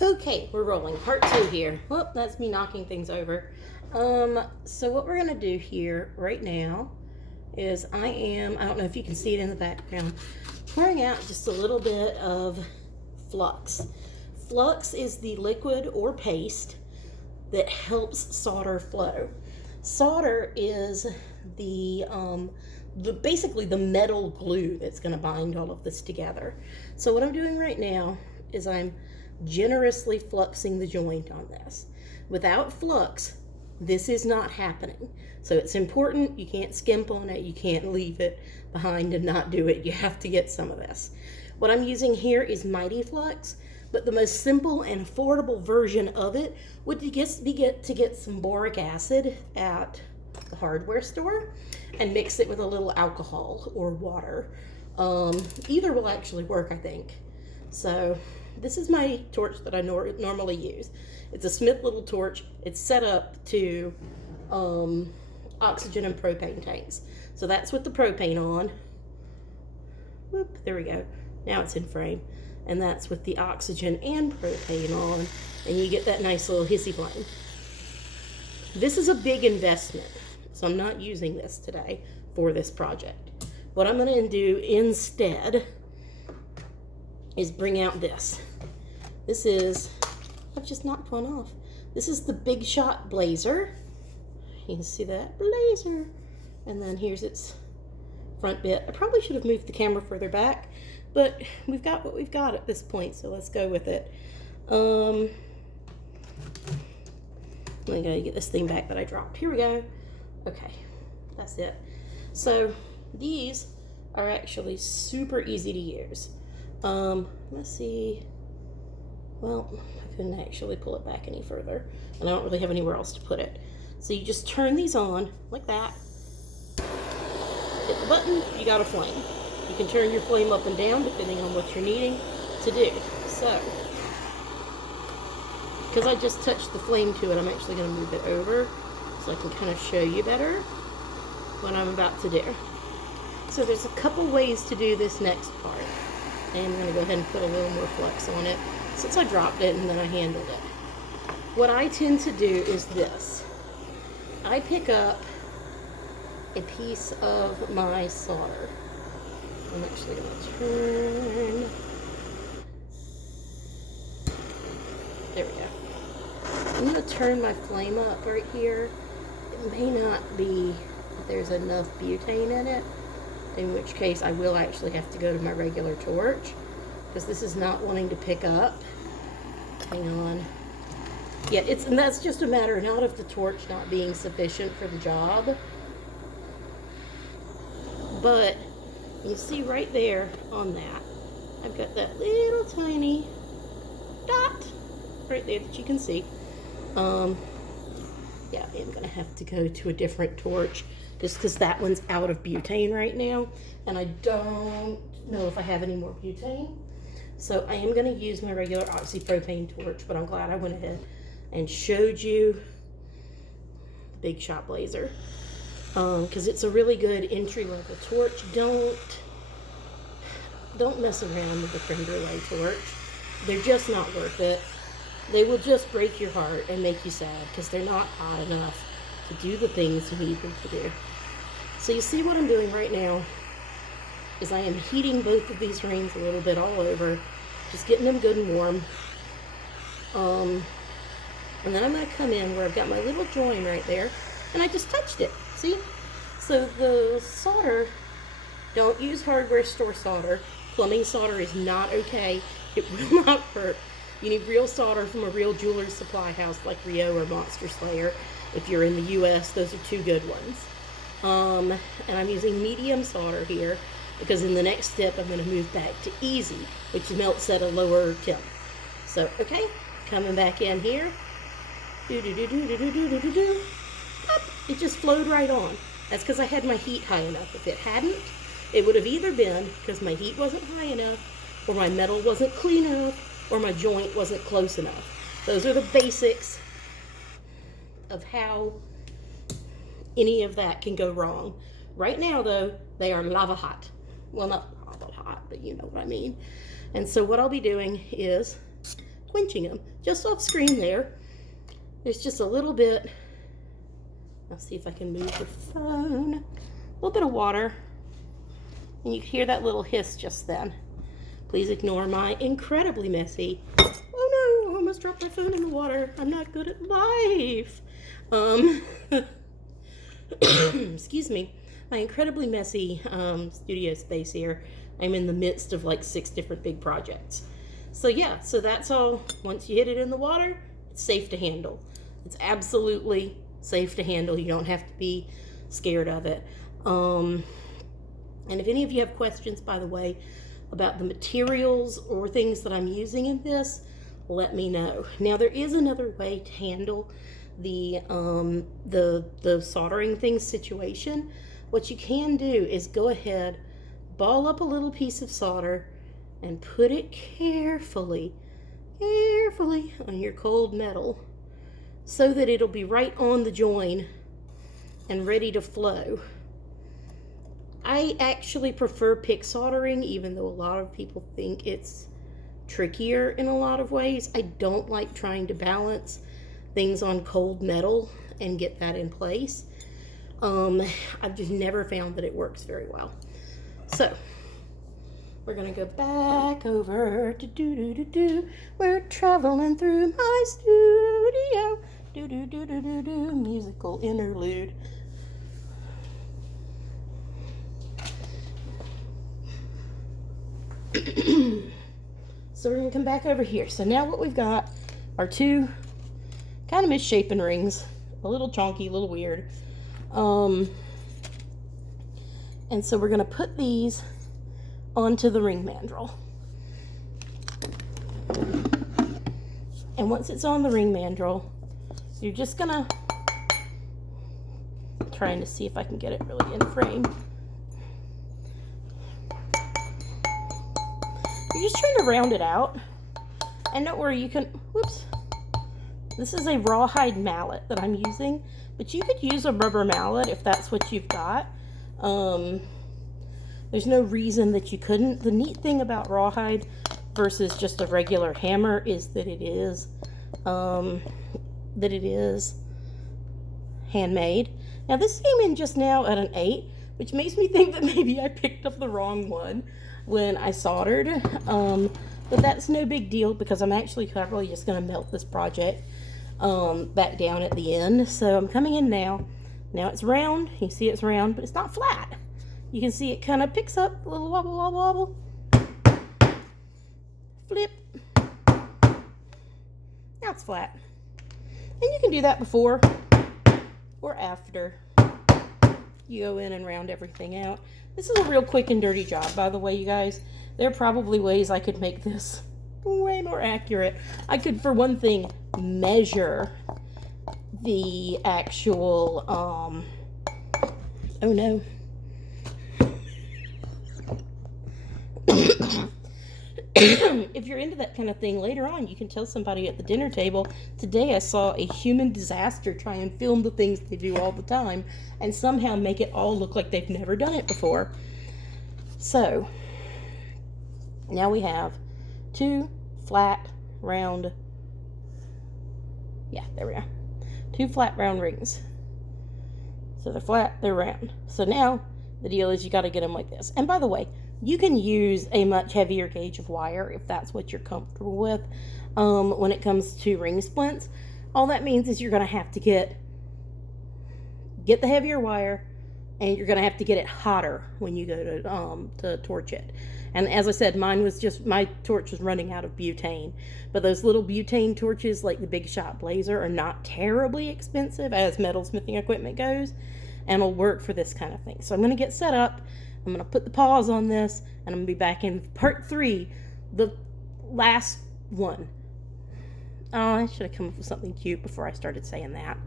Okay, we're rolling. Part 2 here. Whoop, that's me knocking things over. So what we're going to do here right now is I don't know if you can see it in the background, pouring out just a little bit of flux. Flux is the liquid or paste that helps solder flow. Solder is the basically the metal glue that's going to bind all of this together. So what I'm doing right now is I'm generously fluxing the joint on this. Without flux, this is not happening. So it's important. You can't skimp on it. You can't leave it behind and not do it. You have to get some of this. What I'm using here is Mighty Flux, but the most simple and affordable version of it would be to get some boric acid at the hardware store and mix it with a little alcohol or water. Either will actually work, I think. So this is my torch that I normally use. It's a Smith little torch. It's set up to oxygen and propane tanks. So that's with the propane on. Whoop, there we go. Now it's in frame. And that's with the oxygen and propane on. And you get that nice little hissy flame. This is a big investment. So I'm not using this today for this project. What I'm going to do instead is bring out this. This is, I've just knocked one off. This is the Big Shot Blazer. You can see that, Blazer. And then here's its front bit. I probably should have moved the camera further back, but we've got what we've got at this point, so let's go with it. I gotta get this thing back that I dropped. Here we go. Okay, that's it. So these are actually super easy to use. Let's see. Well, I couldn't actually pull it back any further, and I don't really have anywhere else to put it. So you just turn these on like that. Hit the button, you got a flame. You can turn your flame up and down depending on what you're needing to do. So, because I just touched the flame to it, I'm actually going to move it over so I can kind of show you better what I'm about to do. So there's a couple ways to do this next part. And I'm going to go ahead and put a little more flux on it since I dropped it and then I handled it. What I tend to do is this. I pick up a piece of my solder. I'm actually going to turn. There we go. I'm going to turn my flame up right here. It may not be that there's enough butane in it, in which case I will actually have to go to my regular torch because this is not wanting to pick up. Hang on. Yeah, and that's just a matter not of the torch not being sufficient for the job, but you see right there on that, I've got that little tiny dot right there that you can see. Yeah, I am gonna have to go to a different torch just because that one's out of butane right now, and I don't know if I have any more butane. So I am going to use my regular oxypropane torch, but I'm glad I went ahead and showed you the Big Shot Blazer because it's a really good entry-level torch. Don't mess around with the creme brulee torch. They're just not worth it. They will just break your heart and make you sad because they're not hot enough to do the things you need them to do. So you see what I'm doing right now is I am heating both of these rings a little bit all over, just getting them good and warm. And then I'm going to come in where I've got my little join right there, and I just touched it, see? So the solder, don't use hardware store solder. Plumbing solder is not okay. It will not work. You need real solder from a real jeweler's supply house like Rio or Monster Slayer. If you're in the US, those are two good ones. And I'm using medium solder here because in the next step I'm going to move back to easy, which melts at a lower temp. So, okay, coming back in here. Pop, it just flowed right on. That's because I had my heat high enough. If it hadn't, it would have either been because my heat wasn't high enough, or my metal wasn't clean enough, or my joint wasn't close enough. Those are the basics of how any of that can go wrong. Right now, though, they are lava hot. Well, not lava hot, but you know what I mean. And so what I'll be doing is quenching them. Just off screen there, there's just a little bit, I'll see if I can move the phone, a little bit of water, and you can hear that little hiss just then. Please ignore my incredibly messy, oh no, I almost dropped my phone in the water. I'm not good at life. Excuse me, my incredibly messy studio space here. I'm in the midst of like 6 different big projects. So yeah, so that's all. Once you hit it in the water, it's safe to handle. It's absolutely safe to handle. You don't have to be scared of it. And if any of you have questions, by the way, about the materials or things that I'm using in this, let me know. Now there is another way to handle the soldering thing situation. What you can do is go ahead, ball up a little piece of solder and put it carefully on your cold metal so that it'll be right on the join and ready to flow. I actually prefer pick soldering, even though a lot of people think it's trickier in a lot of ways. I don't like trying to balance things on cold metal and get that in place. I've just never found that it works very well. So we're gonna go back over to we're traveling through my studio, musical interlude. So we're gonna come back over here. So now what we've got are 2 kind of misshapen rings, a little chonky, a little weird. And so we're gonna put these onto the ring mandrel. And once it's on the ring mandrel, you're just gonna, trying to see if I can get it really in frame. You're just trying to round it out. And don't worry, you can, whoops. This is a rawhide mallet that I'm using, but you could use a rubber mallet if that's what you've got. There's no reason that you couldn't. The neat thing about rawhide versus just a regular hammer is that it is handmade. Now this came in just now at an 8, which makes me think that maybe I picked up the wrong one when I soldered. But that's no big deal because I'm actually probably just going to melt this project back down at the end. So I'm coming in now. Now it's round. You see it's round, but it's not flat. You can see it kind of picks up a little wobble, wobble, wobble. Flip. Now it's flat. And you can do that before or after you go in and round everything out. This is a real quick and dirty job, by the way, you guys. There are probably ways I could make this way more accurate. I could, for one thing, measure the actual, oh no. If you're into that kind of thing later on, you can tell somebody at the dinner table, today I saw a human disaster try and film the things they do all the time and somehow make it all look like they've never done it before. So now we have 2 flat round, yeah, there we are, 2 flat round rings. So they're flat, they're round. So now the deal is you got to get them like this. And by the way, you can use a much heavier gauge of wire if that's what you're comfortable with when it comes to ring splints. All that means is you're going to have to get the heavier wire, and you're going to have to get it hotter when you go to torch it. And as I said, my torch was running out of butane. But those little butane torches, like the Big Shot Blazer, are not terribly expensive as metalsmithing equipment goes, and will work for this kind of thing. So I'm going to get set up. I'm going to put the pause on this, and I'm going to be back in part 3, the last one. Oh, I should have come up with something cute before I started saying that.